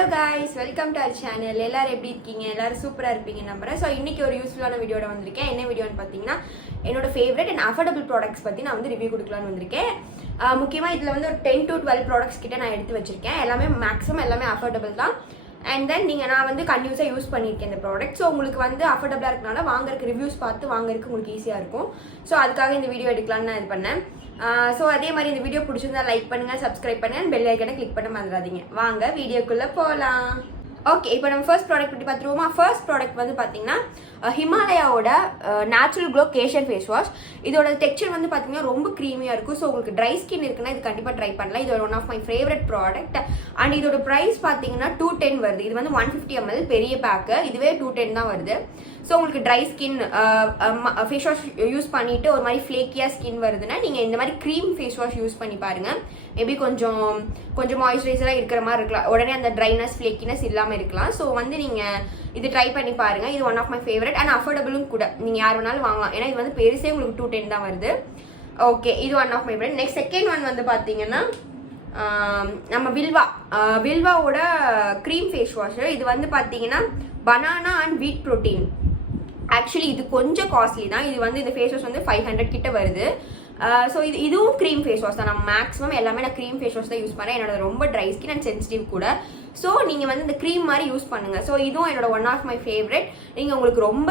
Hello guys, welcome to our channel. எல்லாரும் எப்படி இருக்கீங்க? எல்லாரும் சூப்பராக இருப்பீங்க நம்புறேன். ஸோ இன்னைக்கு ஒரு யூஸ்ஃபுல்லான வீடியோட வந்திருக்கேன். என்ன வீடியோன்னு பார்த்தீங்கன்னா, என்னோட ஃபேவரட் அண்ட் அஃபோர்டபுள் ப்ராடக்ட்ஸ் பற்றி நான் வந்து ரிவ்யூ கொடுக்கலான்னு வந்திருக்கேன். முக்கியமாக இதில் வந்து ஒரு 10 to 12 ப்ராடக்ட்ஸ் கிட்ட நான் எடுத்து வச்சிருக்கேன். எல்லாமே மேக்ஸிமம் எல்லாமே அஃபோர்டபுள் தான். அண்ட் தென் நான் வந்து கன்யூஸாக யூஸ் பண்ணியிருக்கேன் இந்த ப்ராடக்ட். ஸோ உங்களுக்கு வந்து அஃபோர்டபுளாக இருக்கனால வாங்குறதுக்கு ரிவ்யூஸ் பார்த்து வாங்குறதுக்கு உங்களுக்கு ஈஸியாக இருக்கும். ஸோ அதுக்காக இந்த வீடியோ எடுக்கலான்னு நான் இது பண்ணேன். ஸோ அதே மாதிரி இந்த வீடியோ பிடிச்சிருந்தா லைக் பண்ணுங்க, சப்ஸ்கிரைப் பண்ணுங்க, பெல் ஐக்கனை கிளிக் பண்ண மறந்துடாதீங்க. வாங்க வீடியோக்குள்ளே போகலாம். ஓகே, இப்போ நம்ம ஃபர்ஸ்ட் ப்ராடக்ட் பற்றி பார்த்துருவோமா? ஃபர்ஸ்ட் ப்ராடக்ட் வந்து பார்த்தீங்கன்னா ஹிமாலயாவோட நேச்சுரல் க்ளோ கேஷியல் ஃபேஸ் வாஷ். இதோட டெக்ஸ்சர் வந்து பார்த்தீங்கன்னா ரொம்ப க்ரீமியாக இருக்கும். ஸோ உங்களுக்கு ட்ரை ஸ்கின் இருக்குன்னா இது கண்டிப்பாக ட்ரை பண்ணலாம். இது one of my favourite product. And இதோட ப்ரைஸ் பார்த்தீங்கன்னா 210 வருது. இது வந்து 150 ml பெரிய பேக்கு, இதுவே 210 தான் வருது. ஸோ உங்களுக்கு dry skin face wash use பண்ணிட்டு ஒரு மாதிரி ஃப்ளேக்கியாக ஸ்கின் வருதுன்னா நீங்கள் இந்த மாதிரி க்ரீம் ஃபேஸ் வாஷ் யூஸ் பண்ணி பாருங்கள். மேபி கொஞ்சம் மாய்ஸ்சரைசராக இருக்கிற மாதிரி இருக்கலாம், உடனே அந்த ட்ரைனஸ் ஃப்ளேக்கினஸ் இல்லாமல் இருக்கலாம். ஸோ வந்து நீங்கள் இது ட்ரை பண்ணி பாருங்கள். இது one of my favourite and அஃபோர்டபுளும் கூட. நீங்கள் யார் வேணாலும் வாங்கலாம், ஏன்னா இது வந்து பெருசே உங்களுக்கு 210 தான் வருது. ஓகே, இது one of my favourite. Next second one வந்து பார்த்தீங்கன்னா நம்ம வில்வாவோட க்ரீம் ஃபேஸ் வாஷ். இது வந்து பார்த்தீங்கன்னா பனானா அண்ட் வீட் ப்ரோட்டீன். ஆக்சுவலி இது கொஞ்சம் காஸ்ட்லி தான். இது வந்து இந்த ஃபேஸ் வாஷ் வந்து 500 கிட்ட வருது. ஸோ இதுவும் க்ரீம் ஃபேஸ் வாஷ் தான். நான் மேக்ஸிமம் எல்லாமே நான் க்ரீம் ஃபேஸ் வாஷ் தான் யூஸ் பண்ணேன். என்னோட ரொம்ப ட்ரை ஸ்கின் அண்ட் சென்சிட்டிவ் கூட. ஸோ நீங்கள் வந்து இந்த க்ரீம் மாதிரி யூஸ் பண்ணுங்கள். ஸோ இதுவும் என்னோட ஒன் ஆஃப் மை ஃபேவரட். நீங்கள் உங்களுக்கு ரொம்ப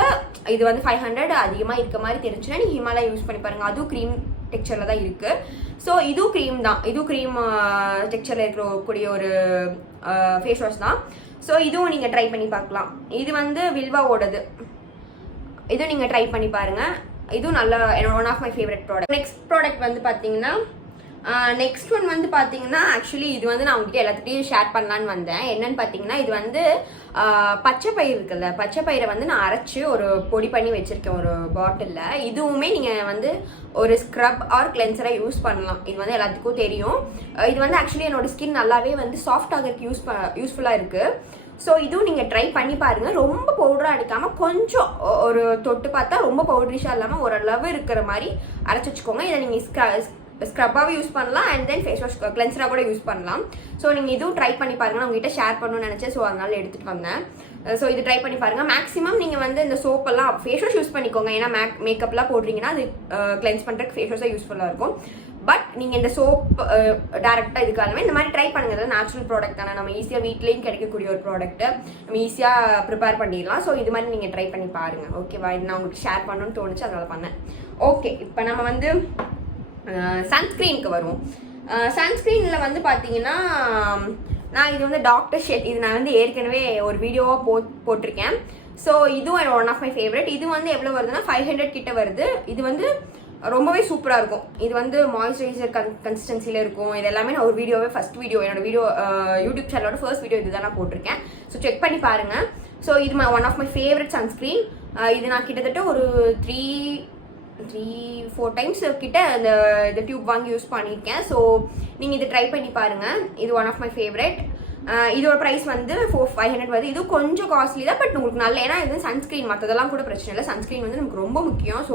இது வந்து 500 அதிகமாக இருக்க மாதிரி தெரிஞ்சுன்னா நீங்கள் ஹிமாலயா யூஸ் பண்ணி பாருங்கள். அதுவும் க்ரீம் டெக்ஸ்சரில் தான் இருக்குது. ஸோ இதுவும் க்ரீம் தான். இதுவும் க்ரீம் டெக்ஸ்சரில் இருக்கக்கூடிய ஒரு ஃபேஸ் வாஷ் தான். ஸோ இதுவும் நீங்கள் ட்ரை பண்ணி பார்க்கலாம். இது வந்து வில்வாவோடது. இதுவும் நீங்கள் ட்ரை பண்ணி பாருங்கள். இதுவும் நல்ல என்னோட one of my favourite product. Next product வந்து பார்த்தீங்கன்னா நெக்ஸ்ட் ஒன் வந்து பார்த்தீங்கன்னா ஆக்சுவலி இது வந்து நான் உங்ககிட்ட எல்லாத்துட்டையும் ஷேர் பண்ணலான்னு வந்தேன். என்னன்னு பார்த்தீங்கன்னா இது வந்து பச்சை பயிர் இருக்குல்ல, பச்சை பயிரை வந்து நான் அரைச்சி ஒரு பொடி பண்ணி வச்சுருக்கேன் ஒரு பாட்டிலில். இதுவுமே நீங்கள் வந்து ஒரு ஸ்க்ரப் ஆர் கிளென்சராக யூஸ் பண்ணலாம். இது வந்து எல்லாத்துக்கும் தெரியும். இது வந்து ஆக்சுவலி என்னோட ஸ்கின் நல்லாவே வந்து சாஃப்ட் ஆகிறதுக்கு யூஸ்ஃபுல்லாக இருக்குது. ஸோ இதுவும் நீங்கள் ட்ரை பண்ணி பாருங்கள். ரொம்ப பவுடராக அடிக்காமல் கொஞ்சம் ஒரு தொட்டு பார்த்தா ரொம்ப பவுடரிஷாக இல்லாமல் ஓரளவு இருக்கிற மாதிரி அரைச்சி வச்சுக்கோங்க. இதை நீங்கள் ஸ்க்ரப்பாகவே யூஸ் பண்ணலாம் அண்ட் தென் ஃபேஸ் வாஷ் கிளென்சராக கூட யூஸ் பண்ணலாம். ஸோ நீங்கள் இதுவும் ட்ரை பண்ணி பாருங்கள். நான் உங்ககிட்ட ஷேர் பண்ணணும்னு நினச்சேன், ஸோ அதனால எடுத்துகிட்டு வந்தேன். ஸோ இது ட்ரை பண்ணி பாருங்கள். மேக்ஸிமம் நீங்கள் வந்து இந்த சோப்பெல்லாம் ஃபேஸ் வாஷ் யூஸ் பண்ணிக்கோங்க. ஏன்னா மேக்கப்லாம் போடுறீங்கன்னா அது கிளென்ஸ் பண்ணுறதுக்கு ஃபேஸ் வாஷ் தான் யூஸ்ஃபுல்லாக இருக்கும். பட் நீங்கள் இந்த சோப் டேரெக்டாக இதுக்காகவே இந்த மாதிரி ட்ரை பண்ணுங்க. அதாவது நேச்சுரல் ப்ராடக்ட் தானே, நம்ம ஈஸியாக வீட்லேயும் கிடைக்கக்கூடிய ஒரு ப்ராடக்ட்டு நம்ம ஈஸியாக ப்ரிப்பேர் பண்ணிடலாம். ஸோ இது மாதிரி நீங்கள் ட்ரை பண்ணி பாருங்கள். ஓகேவா? இது நான் உங்களுக்கு ஷேர் பண்ணணும்னு தோணுச்சு, அதனால் பண்ணேன். ஓகே, இப்போ நம்ம வந்து சன்ஸ்க்ரீனுக்கு வருவோம். சன்ஸ்க்ரீனில் வந்து பார்த்தீங்கன்னா நான் இது வந்து டாக்டர் ஷெட். இது நான் வந்து ஏற்கனவே ஒரு வீடியோவாக போட்டிருக்கேன். ஸோ இதுவும் என்னோட ஒன் ஆஃப் மை ஃபேவரட். இது வந்து எவ்வளோ வருதுன்னா 500 கிட்ட வருது. இது வந்து ரொம்பவே சூப்பராக இருக்கும். இது வந்து மாய்ஸ்சரைசர் கன்சிஸ்டன்சியில் இருக்கும். இது எல்லாமே நான் ஒரு வீடியோவே ஃபர்ஸ்ட் வீடியோ என்னோட வீடியோ யூடியூப் சேனலோட ஃபர்ஸ்ட் வீடியோ இது தான் நான் போட்டிருக்கேன். ஸோ செக் பண்ணி பாருங்கள். ஸோ இது one of my favourite sunscreen. இது நான் கிட்டத்தட்ட ஒரு 3-4 டைம்ஸ் கிட்ட இந்த டியூப் வாங்கி யூஸ் பண்ணியிருக்கேன். ஸோ நீங்கள் இது ட்ரை பண்ணி பாருங்கள். இது ஒன் ஆஃப் மை ஃபேவரட். இதோட ப்ரைஸ் வந்து 500 வருது. இது கொஞ்சம் காஸ்ட்லி தான், பட் உங்களுக்கு நல்ல, ஏன்னா இது சன்ஸ்க்ரீன், மற்றதெல்லாம் கூட பிரச்சனை இல்லை. சன்ஸ்க்ரீன் வந்து நமக்கு ரொம்ப முக்கியம். ஸோ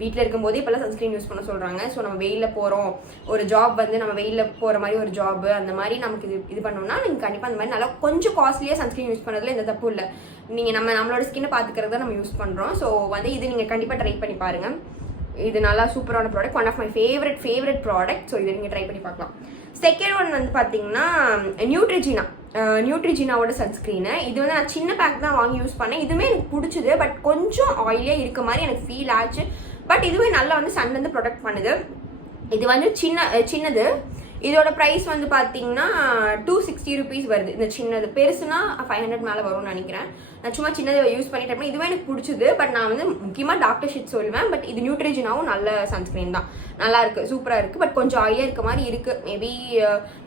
வீட்டில் இருக்கும்போது இப்போல்லாம் சன்ஸ்க்ரீன் யூஸ் பண்ண சொல்கிறாங்க. ஸோ நம்ம வெயிலில் போகிறோம், ஒரு ஜாப் வந்து நம்ம வெயிலில் போகிற மாதிரி ஒரு ஜாப், அந்த மாதிரி நமக்கு இது பண்ணோம்னா நீங்கள் கண்டிப்பாக அந்த மாதிரி நல்லா கொஞ்சம் காஸ்ட்லியாக சன்ஸ்க்ரீன் யூஸ் பண்ணதில் எந்த தப்பு இல்லை. நீங்கள் நம்மளோட ஸ்கின்னை பார்த்துக்கிறது தான் நம்ம யூஸ் பண்ணுறோம். ஸோ வந்து இது நீங்கள் கண்டிப்பாக ட்ரை பண்ணி பாருங்கள். இது நல்லா சூப்பரான product, one of my favourite product. So இதை நீங்கள் ட்ரை பண்ணி பார்க்கலாம். செகண்ட் ஒன் வந்து பார்த்தீங்கன்னா நியூட்ரிஜினாவோட சன்ஸ்க்ரீனு. இது வந்து நான் சின்ன பேக் தான் வாங்கி யூஸ் பண்ணேன். இதுவுமே எனக்கு பிடிச்சது, பட் கொஞ்சம் ஆயிலியாக இருக்க மாதிரி எனக்கு ஃபீல் ஆச்சு. பட் இதுவே நல்லா வந்து சன்லேருந்து ப்ரொடெக்ட் பண்ணுது. இது வந்து சின்னது. இதோட ப்ரைஸ் வந்து பார்த்தீங்கன்னா 260 rupees வருது. இந்த சின்னது, பெருசுனா 500 மேலே வரும்னு நினைக்கிறேன். நான் சும்மா சின்னது யூஸ் பண்ணிட்டேன். இதுவே எனக்கு பிடிச்சது. பட் நான் வந்து முக்கியமாக டாக்டர் ஷீட் சொல்லுவேன். பட் இது நியூட்ரிஜினாவும் நல்ல சன்ஸ்க்ரீன் தான், நல்லா இருக்குது, சூப்பராக இருக்குது. பட் கொஞ்சம் ஆயிலியாக இருக்க மாதிரி இருக்குது. மேபி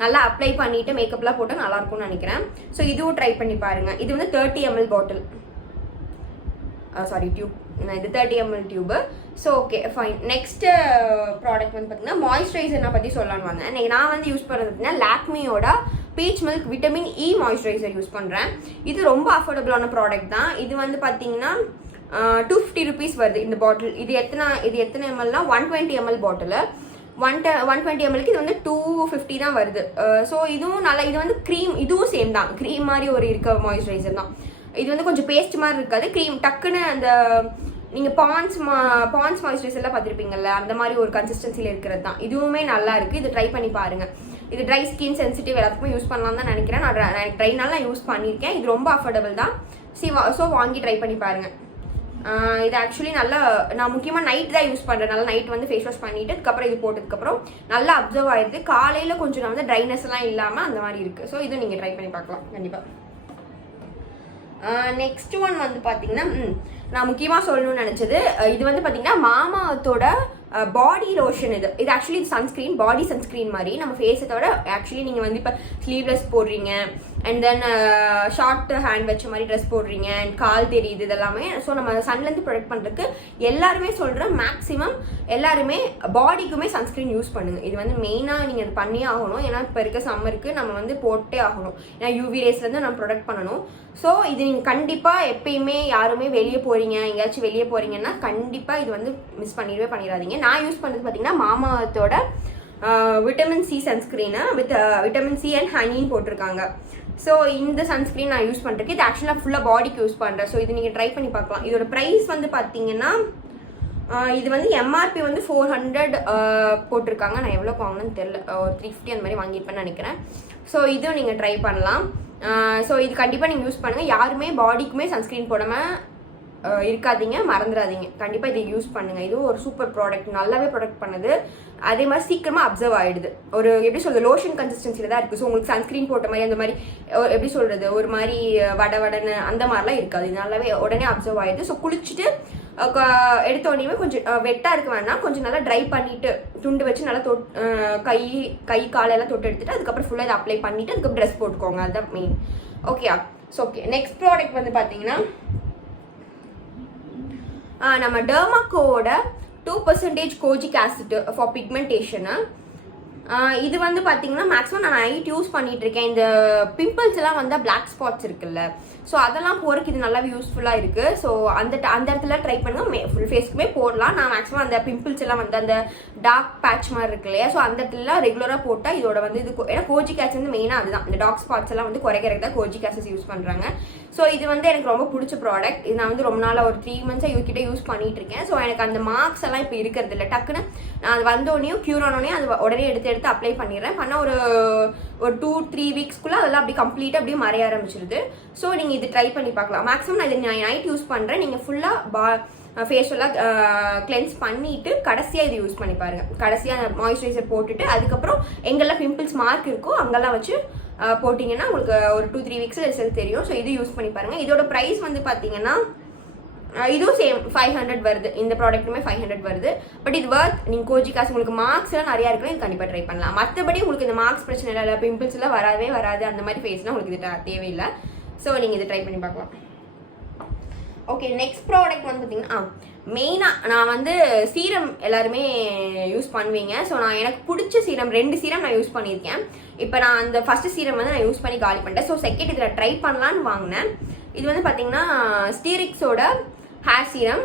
நல்லா அப்ளை பண்ணிவிட்டு மேக்கப்லாம் போட்டால் நல்லா இருக்கும்னு நினைக்கிறேன். ஸோ இதுவும் ட்ரை பண்ணி பாருங்கள். இது வந்து 30 ml பாட்டில், சாரி டியூப். இது 30 ml tube. So okay fine. Next product வந்து பார்த்தீங்கன்னா மாய்ஸ்சரைசர் நான் பற்றி சொல்லலான்னு வந்தேன். நான் வந்து யூஸ் பண்ணுறது பார்த்தீங்கன்னா லாக்மியோட peach milk vitamin E moisturiser use பண்ணுறேன். இது ரொம்ப அஃபோர்டபுளான ப்ராடக்ட் தான். இது வந்து பார்த்தீங்கன்னா 250 rupees வருது இந்த பாட்டில். இது எத்தனை mlனா 120 ml பாட்டில். 120 ml இது வந்து 250 தான் வருது. ஸோ இதுவும் நல்லா, இது வந்து க்ரீம், இதுவும் சேம் தான், க்ரீம் மாதிரி ஒரு இருக்க மாய்ஸ்சரைசர் தான். இது வந்து கொஞ்சம் பேஸ்ட் மாதிரி இருக்காது, க்ரீம் டக்குன்னு அந்த நீங்கள் பான்ஸ் மாய்ஸ்சரைசர்லாம் பார்த்துருப்பீங்கல்ல, அந்த மாதிரி ஒரு கன்சிஸ்டன்சியில் இருக்கிறது தான். இதுவுமே நல்லா இருக்குது, இது ட்ரை பண்ணி பாருங்கள். இது ட்ரை ஸ்கின் சென்சிட்டிவ் எல்லாத்துக்குமே யூஸ் பண்ணலாம் தான் நினைக்கிறேன். நான் ட்ரை நல்லா யூஸ் பண்ணியிருக்கேன். இது ரொம்ப அஃபோர்டபுள் தான். ஸோ வாங்கி ட்ரை பண்ணி பாருங்கள். இது ஆக்சுவலி நல்லா, நான் முக்கியமாக நைட் தான் யூஸ் பண்ணுறேன். நல்லா நைட் வந்து ஃபேஸ் வாஷ் பண்ணிவிட்டு அதுக்கப்புறம் இது போட்டதுக்கப்புறம் நல்லா அப்சர்வ் ஆயிடுது. காலையில் கொஞ்சம் நான் வந்து ட்ரைனஸ் எல்லாம் இல்லாமல் அந்த மாதிரி இருக்குது. ஸோ இது நீங்கள் ட்ரை பண்ணி பார்க்கலாம் கண்டிப்பாக. நெக்ஸ்ட் ஒன் வந்து பார்த்தீங்கன்னா, நான் முக்கியமாக சொல்லணும்னு நினச்சது, இது வந்து பார்த்தீங்கன்னா மாமாத்தோட பாடி லோஷன். இது ஆக்சுவலி இது சன்ஸ்க்ரீன், பாடி சன்ஸ்க்ரீன் மாதிரி நம்ம ஃபேஸை தவிர ஆக்சுவலி நீங்கள் வந்து இப்போ ஸ்லீவ்லெஸ் போடுறீங்க, அண்ட் தென் ஷார்ட் ஹேண்ட் வச்ச மாதிரி ட்ரெஸ் போடுறீங்க, அண்ட் கால் தெரியுது, இதெல்லாமே. ஸோ நம்ம சன்லேருந்து ப்ரொடெக்ட் பண்ணுறதுக்கு எல்லாருமே சொல்கிறேன், மேக்ஸிமம் எல்லாருமே பாடிக்குமே சன்ஸ்க்ரீன் யூஸ் பண்ணுங்கள். இது வந்து மெயினாக நீங்கள் அது பண்ணியே ஆகணும். ஏன்னா இப்போ இருக்க சம்மருக்கு நம்ம வந்து போட்டே ஆகணும். ஏன்னா யூவி ரேஸ்லேருந்து நம்ம ப்ரொடெக்ட் பண்ணணும். ஸோ இது நீங்கள் கண்டிப்பாக எப்பயுமே யாருமே வெளியே போகிறீங்க, எங்கேயாச்சும் வெளியே போகிறீங்கன்னா கண்டிப்பாக இது வந்து மிஸ் பண்ணிடாதீங்க. நான் யூஸ் பண்ணுறது பார்த்தீங்கன்னா மாமாத்தோட vitamin C sunscreen with vitamin C and ஹனின்னு போட்டிருக்காங்க. ஸோ இந்த சன்ஸ்க்ரீன் நான் யூஸ் பண்ணுறேன். இது ஆக்சுவலாக ஃபுல்லாக பாடிக்கு யூஸ் பண்ணுறேன். ஸோ இது நீங்கள் ட்ரை பண்ணி பார்க்கலாம். இதோட ப்ரைஸ் வந்து பார்த்தீங்கன்னா, இது வந்து எம்ஆர்பி வந்து 400 போட்டிருக்காங்க. நான் எவ்வளோ வாங்கினேன்னு தெரில, 350 அந்த மாதிரி வாங்கியிருப்பேன்னு நினைக்கிறேன். ஸோ இதுவும் நீங்கள் ட்ரை பண்ணலாம். ஸோ இது கண்டிப்பாக நீங்கள் யூஸ் பண்ணுங்கள். யாருமே பாடிக்குமே சன்ஸ்க்ரீன் போடாமல் இருக்காதீங்க, மறந்துடாதீங்க. கண்டிப்பாக இதை யூஸ் பண்ணுங்கள். இதுவும் ஒரு சூப்பர் ப்ராடக்ட், நல்லாவே ப்ரொடக்ட் பண்ணுது. அதே மாதிரி சீக்கிரமாக அப்சர்வ் ஆகிடுது. ஒரு எப்படி சொல்கிறது, லோஷன் கன்சிஸ்டன்சியில் தான் இருக்குது. ஸோ உங்களுக்கு சன்ஸ்க்ரீன் போட்ட மாதிரி அந்த மாதிரி எப்படி சொல்கிறது, ஒரு மாதிரி வடன்னு அந்த மாதிரிலாம் இருக்காது. இது நல்லாவே உடனே அப்சர்வ் ஆகிடுது. ஸோ குளிச்சுட்டு எடுத்தோடனே கொஞ்சம் வெட்டாக இருக்க வேணாம், கொஞ்சம் நல்லா ட்ரை பண்ணிவிட்டு துண்டு வச்சு நல்லா கை காலெல்லாம் தொட்டு எடுத்துட்டு அதுக்கப்புறம் ஃபுல்லாக இதை அப்ளை பண்ணிவிட்டு அதுக்கப்புறம் ட்ரெஸ் போட்டுக்கோங்க. அதுதான் main. Okay. So okay, next product வந்து பார்த்தீங்கன்னா, நம்ம டெர்மாக்கோட 2% கோஜிக் ஆசிட் ஃபார் பிக்மெண்டேஷனு. இது வந்து பார்த்தீங்கன்னா மேக்ஸிமம் நான் நைட் யூஸ் பண்ணிட்டு இருக்கேன். இந்த பிம்பிள்ஸ் எல்லாம் வந்து பிளாக் ஸ்பாட்ஸ் இருக்குல்ல, ஸோ அதெல்லாம் போகிறதுக்கு இது நல்லாவே யூஸ்ஃபுல்லாக இருக்குது. ஸோ அந்த இடத்துல ட்ரை பண்ணுங்க. ஃபுல் ஃபேஸ்க்குமே போடலாம். நான் மேக்ஸிமம் அந்த பிம்பிள்ஸ் எல்லாம் வந்து அந்த டார்க் பேட்ச் மாதிரி இருக்கு இல்லையா, ஸோ அந்த இடத்துலலாம் ரெகுலராக போட்டால் இதோட வந்து இது, ஏன்னா கோஜிக் ஆசிட் வந்து மெயினாக அதுதான், இந்த டார்க் ஸ்பாட்ஸ் எல்லாம் வந்து குறைக்கிறதுக்கு தான் கோஜிக் ஆசிட் யூஸ் பண்ணுறாங்க. ஸோ இது வந்து எனக்கு ரொம்ப பிடிச்ச ப்ராடக்ட். இது நான் வந்து ரொம்ப நாளாக ஒரு 3 months இவர்கிட்ட யூஸ் பண்ணிட்டு இருக்கேன். ஸோ எனக்கு அந்த மார்க்ஸ் எல்லாம் இப்போ இருக்கிறது இல்லை. டக்குன்னு நான் அது வந்தோடனையும் க்யூர் ஆனோடனே அது உடனே எடுத்து அப்ளை பண்ணிடுறேன். பண்ணால் ஒரு 2-3 வீக்ஸ்க்குள்ளே அதெல்லாம் அப்படி கம்ப்ளீட்டாக அப்படியே மறைய ஆரம்பிச்சிருது. ஸோ நீங்கள் இது ட்ரை பண்ணி பார்க்கலாம். மேக்ஸிமம் நான் இது நைட் யூஸ் பண்ணுறேன். நீங்கள் ஃபுல்லாக ஃபேஷியலாக கிளென்ஸ் பண்ணிவிட்டு கடைசியாக இது யூஸ் பண்ணி பாருங்கள். கடைசியாக மாய்ஸ்சரைசர் போட்டுட்டு அதுக்கப்புறம் எங்கெல்லாம் பிம்பிள்ஸ் மார்க் இருக்கோ அங்கெல்லாம் வச்சு போட்டிங்கன்னா உங்களுக்கு ஒரு 2-3 வீக்ஸில் ரிசல்ட் தெரியும். ஸோ இது யூஸ் பண்ணி பாருங்கள். இதோட ப்ரைஸ் வந்து பார்த்தீங்கன்னா இதுவும் சேம் 500 வருது. இந்த ப்ராடக்ட்டுமே 500 வருது. பட் இது வர்த். நீங்கள் கோஜிக் ஆசிட் உங்களுக்கு மார்க்ஸ் எல்லாம் நிறையா இருக்குன்னு இது கண்டிப்பாக ட்ரை பண்ணலாம். மற்றபடி உங்களுக்கு இந்த மார்க்ஸ் பிரச்சனை இல்லை, பிம்பிள்ஸ் எல்லாம் வராது அந்த மாதிரி ஃபேஸ்னால் உங்களுக்கு இது தேவையில்லை. ஸோ நீங்கள் இதை ட்ரை பண்ணி பார்க்கலாம். ஓகே, நெக்ஸ்ட் ப்ராடக்ட் வந்து பார்த்தீங்கன்னா, மெயினாக நான் வந்து சீரம் எல்லாருமே யூஸ் பண்ணுவீங்க. ஸோ நான் எனக்கு பிடிச்ச சீரம் 2 சீரம் நான் யூஸ் பண்ணியிருக்கேன். இப்போ நான் அந்த ஃபஸ்ட்டு சீரம் வந்து நான் யூஸ் பண்ணி காலி பண்ணிட்டேன். ஸோ செகண்ட் இதில் ட்ரை பண்ணலான்னு வாங்கினேன். இது வந்து பார்த்தீங்கன்னா ஸ்டீரிக்ஸோட ஹேர் சீரம்,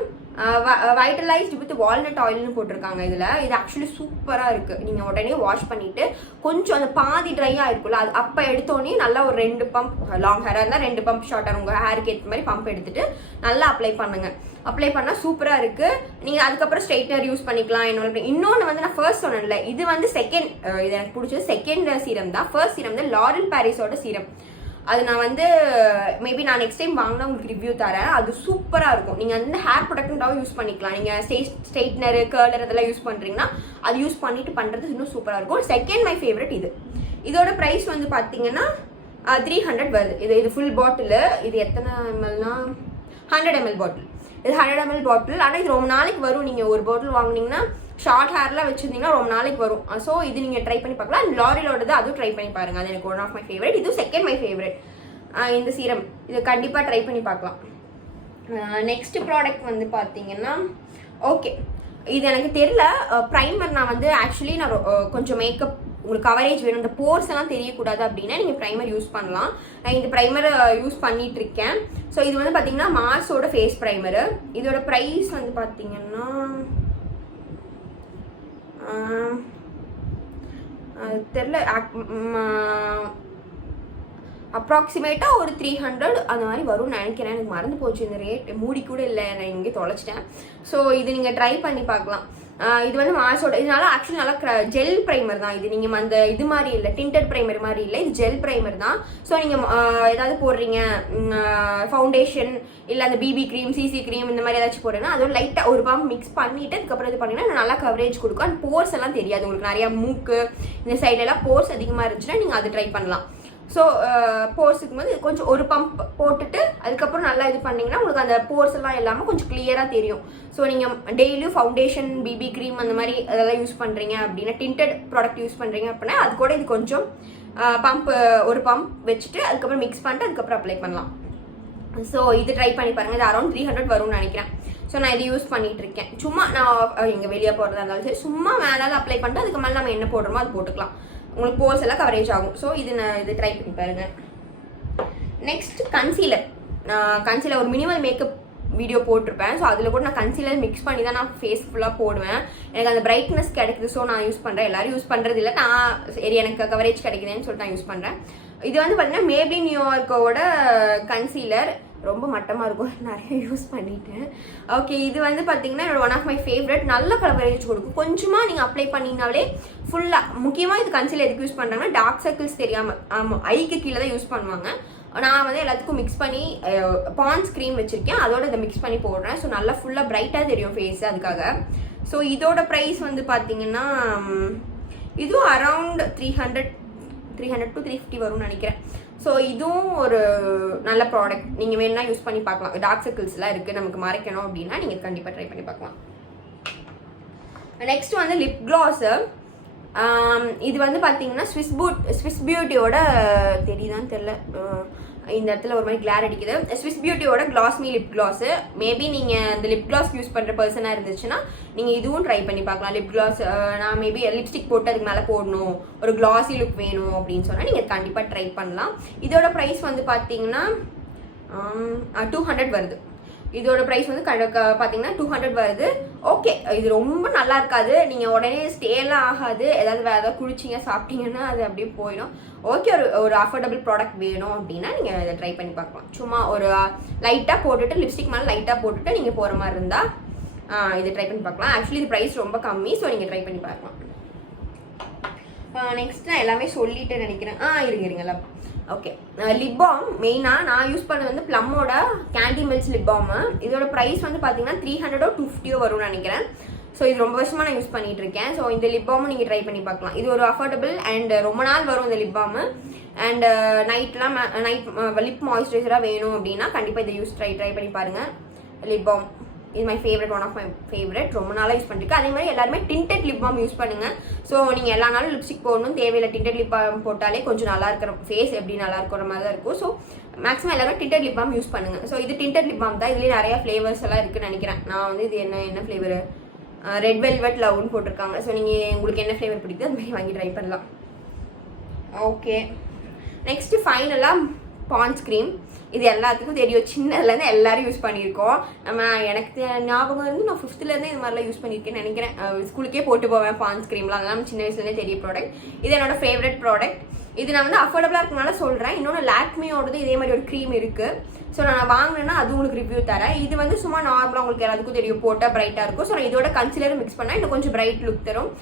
வைட்டலைஸ்டு வித் வால்நட் ஆயில்னு போட்டிருக்காங்க. இது ஆக்சுவலி சூப்பராக இருக்குது. நீங்கள் உடனே வாஷ் பண்ணிவிட்டு கொஞ்சம் அந்த பாதி ட்ரையாக இருக்குல்ல, அது அப்போ எடுத்தோடனே நல்லா ஒரு 2 பம்ப், லாங் ஹேராக இருந்தால் 2 பம்ப், ஷார்ட்டாக உங்கள் ஹேருக்கு ஏற்ற மாதிரி பம்ப் எடுத்துகிட்டு நல்லா அப்ளை பண்ணுங்கள். அப்ளை பண்ணால் சூப்பராக இருக்குது. நீங்கள் அதுக்கப்புறம் ஸ்ட்ரைட்னர் யூஸ் பண்ணிக்கலாம். இன்னொன்று வந்து நான் ஃபர்ஸ்ட் சொன்னேன்ல, இது வந்து செகண்ட், இது எனக்கு பிடிச்சது செகண்ட் சீரம் தான். ஃபர்ஸ்ட் சீரம் வந்து லாரல் பாரிஸோட சீரம். அது நான் வந்து மேபி நான் நெக்ஸ்ட் டைம் வாங்கினா உங்களுக்கு ரிவ்யூ தரேன். அது சூப்பராக இருக்கும். நீங்கள் வந்து ஹேர் ப்ரொடக்டாகவும் யூஸ் பண்ணிக்கலாம். நீங்கள் ஸ்ட்ரெயிட்னரு கர்லர் இதெல்லாம் யூஸ் பண்ணுறீங்கன்னா அது யூஸ் பண்ணிட்டு பண்ணுறது இன்னும் சூப்பராக இருக்கும். செகண்ட் மை ஃபேவரட் இது. இதோட ப்ரைஸ் வந்து பார்த்தீங்கன்னா 300 வருது. இது ஃபுல் பாட்டில். இது எத்தனை mlனா 100 ml பாட்டில். இது 100 ml பாட்டில். ஆனால் இது ரொம்ப நாளைக்கு வரும். நீங்கள் ஒரு பாட்டில் வாங்கினீங்கன்னா ஷார்ட் ஹேர்லாம் வச்சுருந்தீங்கன்னா ரொம்ப நாளைக்கு வரும். ஸோ இது நீங்கள் ட்ரை பண்ணி பார்க்கலாம். லாரியலோடது அதுவும் ட்ரை பண்ணி பாருங்கள். அது எனக்கு ஒன் ஆஃப் மை ஃபேவரட். இது செகண்ட் மை ஃபேவரட். இந்த சீரம் இது கண்டிப்பாக ட்ரை பண்ணி பார்க்கலாம். நெக்ஸ்ட் ப்ராடக்ட் வந்து பார்த்தீங்கன்னா, ஓகே, இது எனக்கு தெரியல. ப்ரைமர் நான் வந்து ஆக்சுவலி நான் கொஞ்சம் மேக்கப் உங்களுக்கு கவரேஜ் வேணும், இந்த போர்ஸ் எல்லாம் தெரியக்கூடாது அப்படின்னா நீங்கள் ப்ரைமர் யூஸ் பண்ணலாம். நான் இந்த ப்ரைமரை யூஸ் பண்ணிட்டு இருக்கேன். ஸோ இது வந்து பார்த்தீங்கன்னா மார்ஸோட ஃபேஸ் ப்ரைமரு. இதோட ப்ரைஸ் வந்து பார்த்தீங்கன்னா தெரில, அப்ராக்சிமேட்டாக ஒரு 300 அந்த மாதிரி வரும்னு நினைக்கிறேன். எனக்கு மறந்து போச்சு இந்த ரேட், மூடி கூட இல்லை, நான் இங்கே தொலைச்சிட்டேன். ஸோ இது நீங்கள் ட்ரை பண்ணி பார்க்கலாம். இது வந்து மார்ஸோட, இதனால ஆக்சுவலி நல்லா ஜெல் ப்ரைமர் தான் இது. நீங்கள் அந்த இது மாதிரி இல்லை, டிண்டட் ப்ரைமர் மாதிரி இல்லை, இது ஜெல் ப்ரைமர் தான். ஸோ நீங்கள் ஏதாவது போடுறீங்க, ஃபவுண்டேஷன் இல்லை அந்த பிபி க்ரீம், சிசி க்ரீம் இந்த மாதிரி ஏதாச்சும் போடுறீங்கன்னா அதோட லைட்டாக ஒரு பம்ப் மிக்ஸ் பண்ணிவிட்டு அதுக்கப்புறம் இது பண்ணிங்கன்னா நல்லா கவரேஜ் கொடுக்கும். அந்த போர்ஸ் எல்லாம் தெரியாது உங்களுக்கு. நிறையா மூக்கு இந்த சைடெல்லாம் போர்ஸ் அதிகமாக இருந்துச்சுன்னா நீங்கள் அது ட்ரை பண்ணலாம். ஸோ போர்ஸுக்கு வந்து கொஞ்சம் ஒரு பம்ப் போட்டுட்டு அதுக்கப்புறம் நல்லா இது பண்ணிங்கன்னா உங்களுக்கு அந்த போர்ஸ் எல்லாம் இல்லாமல் கொஞ்சம் கிளியராக தெரியும். ஸோ நீங்கள் டெய்லியும் ஃபவுண்டேஷன், பிபி க்ரீம் அந்த மாதிரி அதெல்லாம் யூஸ் பண்ணுறீங்க அப்படின்னா, டிண்டட் ப்ராடக்ட் யூஸ் பண்ணுறீங்க அப்படின்னா அது கூட இது கொஞ்சம் ஒரு பம்ப் வச்சுட்டு அதுக்கப்புறம் மிக்ஸ் பண்ணிட்டு அதுக்கப்புறம் அப்ளை பண்ணலாம். ஸோ இது ட்ரை பண்ணி பாருங்கள். இது அரௌண்ட் 300 வரும்னு நினைக்கிறேன். ஸோ நான் இது யூஸ் பண்ணிகிட்டு இருக்கேன். சும்மா நான் எங்கே வெளியே போகிறதா இருந்தாலும் சரி, சும்மா மேலால் அப்ளை பண்ணிட்டு அதுக்கு மேலே நம்ம என்ன போடுறோமோ அது போட்டுக்கலாம். உங்களுக்கு போர்ஸ் எல்லாம் கவரேஜ் ஆகும். ஸோ இது ட்ரை பண்ணி பாருங்க. Next concealer. கன்சீலர் ஒரு மினிமல் மேக்கப் வீடியோ போட்டிருப்பேன். ஸோ அதில் கூட நான் கன்சீலர் மிக்ஸ் பண்ணி தான் நான் ஃபேஸ் ஃபுல்லாக போடுவேன். எனக்கு அந்த பிரைட்னஸ் கிடைக்குது, ஸோ நான் யூஸ் பண்ணுறேன். எல்லாரும் யூஸ் பண்ணுறது இல்லை, நான் சரி எனக்கு கவரேஜ் கிடைக்குதுன்னு சொல்லிட்டு நான் யூஸ் பண்ணுறேன். இது வந்து பார்த்தீங்கன்னா மேப்ளின் நியூயார்க்கோட கன்சீலர். ரொம்ப மட்டமாக இருக்கும், நிறைய யூஸ் பண்ணிட்டேன். ஓகே, இது வந்து பார்த்தீங்கன்னா என்னோட ஒன் ஆஃப் மை ஃபேவரட். நல்ல கவரேஜ் கொடுக்கும். கொஞ்சமாக நீங்கள் அப்ளை பண்ணிங்கனாலே ஃபுல்லாக. முக்கியமாக இது கன்சீலர் எதுக்கு யூஸ் பண்ணுறாங்கன்னா டார்க் சர்க்கிள்ஸ் தெரியாமல், ஆமாம், ஐக்கு கீழே தான் யூஸ் பண்ணுவாங்க. நான் வந்து எல்லாத்துக்கும் மிக்ஸ் பண்ணி பான்ஸ் க்ரீம் வச்சுருக்கேன், அதோட இதை மிக்ஸ் பண்ணி போடுறேன். ஸோ நல்லா ஃபுல்லாக பிரைட்டாக தெரியும் ஃபேஸ், அதுக்காக. ஸோ இதோட ப்ரைஸ் வந்து பார்த்தீங்கன்னா இதுவும் அரவுண்ட் 300 to 350 வரும்னு நினைக்கிறேன். ஸோ இதுவும் ஒரு நல்ல ப்ராடக்ட். நீங்கள் வேணும்னா யூஸ் பண்ணி பார்க்கலாம். டார்க் சர்க்கிள்ஸ்லாம் இருக்குது, நமக்கு மறைக்கணும் அப்படின்னா நீங்கள் கண்டிப்பாக ட்ரை பண்ணி பார்க்கலாம். நெக்ஸ்ட் வந்து லிப் கிளாஸு. இது வந்து பார்த்தீங்கன்னா ஸ்விஸ் பியூட்டியோட, தெரியுதான்னு தெரில, இந்த இடத்துல ஒரு மாதிரி கிளார் அடிக்குது. ஸ்விஸ் பியூட்டியோட gloss me lip gloss. Maybe நீங்கள் இந்த லிப் கிளாஸ் யூஸ் பண்ணுற பர்சனாக இருந்துச்சுன்னா நீங்கள் இதுவும் ட்ரை பண்ணி பார்க்கலாம். லிப் கிளாஸ் நான் மேபி லிப்ஸ்டிக் போட்டு அதுக்கு மேலே போடணும், ஒரு கிளாஸி லுக் வேணும் அப்படின்னு சொன்னால் நீங்கள் கண்டிப்பாக ட்ரை பண்ணலாம். இதோட ப்ரைஸ் வந்து பார்த்தீங்கன்னா 200 வருது. இதோட ப்ரைஸ் வந்து பார்த்தீங்கன்னா 200 வருது. ஓகே, இது ரொம்ப நல்லா இருக்காது. நீங்கள் உடனே ஸ்டேலாம் ஆகாது. ஏதாவது வேறு ஏதாவது குடிச்சிங்க சாப்பிட்டீங்கன்னா அது அப்படியே போயிடும். ஓகே, ஒரு அஃபோர்டபுள் ப்ராடக்ட் வேணும் அப்படின்னா நீங்கள் இதை ட்ரை பண்ணி பார்க்கலாம். சும்மா ஒரு லைட்டாக போட்டுட்டு, லிப்ஸ்டிக் மேலே லைட்டாக போட்டுட்டு நீங்கள் போகிற மாதிரி இருந்தால் இதை ட்ரை பண்ணி பார்க்கலாம். ஆக்சுவலி இது ப்ரைஸ் ரொம்ப கம்மி, ஸோ நீங்கள் ட்ரை பண்ணி பார்க்கலாம். நெக்ஸ்ட் நான் எல்லாமே சொல்லிட்டு நினைக்கிறேன். இருங்கலாம். ஓகே, லிப் பாம் மெயினாக நான் யூஸ் பண்ணது வந்து ப்ளம்மோட கேண்டி மில்ஸ் லிப் பாம். இதோட ப்ரைஸ் வந்து பார்த்தீங்கன்னா 300 or 250 வரும்னு நினைக்கிறேன். ஸோ இது ரொம்ப வருஷமாக நான் யூஸ் பண்ணிட்டு இருக்கேன். ஸோ இந்த லிப் பாமும் நீங்கள் ட்ரை பண்ணி பார்க்கலாம். இது ஒரு அஃபோர்டபுள் அண்ட் ரொம்ப நாள் வரும் இந்த lip balm. And night lip மாய்ஸ்சரைசராக வேணும் அப்படின்னா கண்டிப்பாக இதை ட்ரை பண்ணி பாருங்கள். லிப் பாம் இது my favourite, one of my favourite. ரொம்ப நாளாக யூஸ் பண்ணிருக்கேன். அதே மாதிரி எல்லாருமே டிண்டட் லிப் பாம் யூஸ் பண்ணுங்கள். ஸோ நீங்கள் எல்லா நாளும் லிப்ஸ்டிக் போடணும் தேவையில்லை. டிண்டட் லிப் பாம் போட்டாலே கொஞ்சம் நல்லா இருக்கிற ஃபேஸ் எப்படி நல்லா இருக்கிற மாதிரி தான் இருக்கும். ஸோ மேக்ஸிமம் எல்லாரும் டிண்டட் லிப் பாம் யூஸ் பண்ணுங்கள். ஸோ இது டிண்டட் லிப் பாம் தான். இதுலேயே நிறையா ஃப்ளேவர்ஸ் எல்லாம் இருக்குன்னு நினைக்கிறேன். நான் வந்து இது என்ன ஃப்ளேவர், ரெட் வெல்வெட் லவ்னு போட்டிருக்காங்க. ஸோ நீங்கள் உங்களுக்கு என்ன ஃப்ளேவர் பிடிக்குது அது மாதிரி வாங்கி ட்ரை பண்ணலாம். ஓகே, நெக்ஸ்ட்டு ஃபைனலாக பான்ஸ் க்ரீம். இது எல்லாத்துக்கும் தெரியும், சின்னதுலேருந்து எல்லாரும் யூஸ் பண்ணியிருக்கோம். எனக்கு ஞாபகம் வந்து நான் 5th இது மாதிரிலாம் யூஸ் பண்ணியிருக்கேன்னு நினைக்கிறேன். ஸ்கூலுக்கே போட்டு போவேன் பான்ஸ் க்ரீம்லாம். அதெல்லாம் சின்ன வயசுலேருந்தே தெரிய ப்ராடக்ட். இது என்னோட ஃபேவரட் ப்ராடக்ட். இது நான் வந்து அஃபோர்டபுளாக இருக்கனால சொல்கிறேன். இன்னொன்று லாக்மியோடது இதே மாதிரி ஒரு க்ரீம் இருக்குது. ஸோ நான் வாங்கினேன்னா அது உங்களுக்கு ரிவ்யூ தரேன். இது வந்து சும்மா நார்மலாக உங்களுக்கு எல்லாத்துக்கும் தெரியும், போட்டால் பிரைட்டாக இருக்கும். ஸோ நான் இதோட கன்சிலரும் மிக்ஸ் பண்ணால் இன்னும் கொஞ்சம் பிரைட் லுக் தரும்.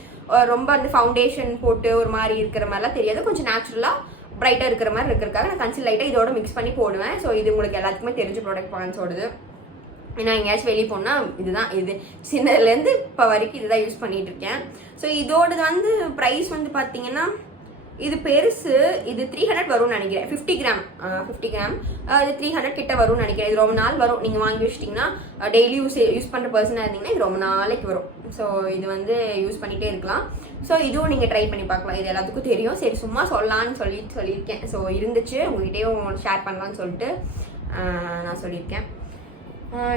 ரொம்ப அந்த ஃபவுண்டேஷன் போட்டு ஒரு மாதிரி இருக்கிற மாதிரிலாம் தெரியாது. கொஞ்சம் நேச்சுரலாக பிரைட்டாக இருக்கிற மாதிரி இருக்கிறதுக்காக நான் கன்சில் லைட்டாக இதோட மிக்ஸ் பண்ணி போடுவேன். ஸோ இது உங்களுக்கு எல்லாத்துக்குமே தெரிஞ்ச ப்ராடக்ட் பான்ஸோடது. நான் எங்கேயாச்சும் வெளியே போனால் இதுதான், இது சின்னதுலேருந்து இப்போ வரைக்கும் இதுதான் யூஸ் பண்ணிகிட்டு இருக்கேன். ஸோ இதோடது வந்து ப்ரைஸ் வந்து பார்த்தீங்கன்னா இது பெருசு, இது 300 வரும்னு நினைக்கிறேன். 50 கிராம் இது 300 கிட்ட வரும்னு நினைக்கிறேன். இது ரொம்ப நாள் வரும். நீங்கள் வாங்கி வச்சிட்டிங்கன்னா டெய்லி யூஸ் பண்ணுற பர்சனாக இருந்தீங்கன்னா இது ரொம்ப நாளைக்கு வரும். ஸோ இது வந்து யூஸ் பண்ணிகிட்டே இருக்கலாம். ஸோ இதுவும் நீங்கள் ட்ரை பண்ணி பார்க்கலாம். இது எல்லாத்துக்கும் தெரியும். சரி, சும்மா சொல்லலான்னு சொல்லியிருக்கேன். ஸோ இருந்துச்சு, உங்கள்கிட்டயும் ஷேர் பண்ணலான்னு சொல்லிட்டு நான் சொல்லியிருக்கேன்.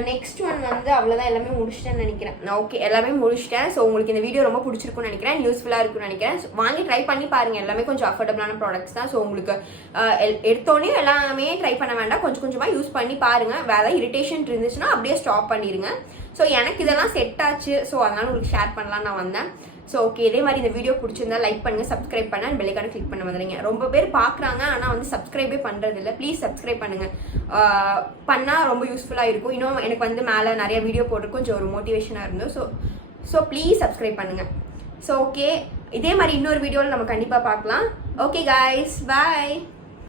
நெக்ஸ்ட் ஒன் வந்து அவ்வளோதான், எல்லாமே முடிச்சிட்டேன்னு நினைக்கிறேன். நான் ஓகே எல்லாமே முடிச்சிட்டேன். ஸோ உங்களுக்கு இந்த வீடியோ ரொம்ப பிடிச்சிருக்குன்னு நினைக்கிறேன், யூஸ்ஃபுல்லாக இருக்குன்னு நினைக்கிறேன். வாங்கி ட்ரை பண்ணி பாருங்கள். எல்லாமே கொஞ்சம் அஃபோர்டபுளான ப்ராடக்ட்ஸ் தான். ஸோ உங்களுக்கு எடுத்தோடனே எல்லாமே ட்ரை பண்ண வேண்டாம், கொஞ்சம் கொஞ்சமாக யூஸ் பண்ணி பாருங்கள். வேறு இரிட்டேஷன் இருந்துச்சுன்னா அப்படியே ஸ்டாப் பண்ணிடுங்க. ஸோ எனக்கு இதெல்லாம் செட் ஆச்சு. ஸோ அதனால் உங்களுக்கு ஷேர் பண்ணலான்னு நான் வந்தேன். ஸோ ஓகே, இதே மாதிரி இந்த வீடியோ பிடிச்சிருந்தா லைக் பண்ணுங்கள், சப்ஸ்கிரைப் பண்ண அண்ட் பெல்லைக்கான கிளிக் பண்ண வந்துடுங்க. ரொம்ப பேர் பார்க்குறாங்க ஆனால் வந்து சப்ஸ்கிரைபே பண்ணுறது இல்லை. ப்ளீஸ் சப்ஸ்கிரைப் பண்ணுங்கள், பண்ணால் ரொம்ப யூஸ்ஃபுல்லாக இருக்கும். இன்னும் எனக்கு வந்து மேலே நிறைய வீடியோ போட்டு கொஞ்சம் ஒரு மோட்டிவேஷனாக இருந்தோம். ஸோ ப்ளீஸ் சப்ஸ்கிரைப் பண்ணுங்கள். ஸோ ஓகே, இதே மாதிரி இன்னொரு வீடியோவில் நம்ம கண்டிப்பாக பார்க்கலாம். ஓகே காய்ஸ், பாய்.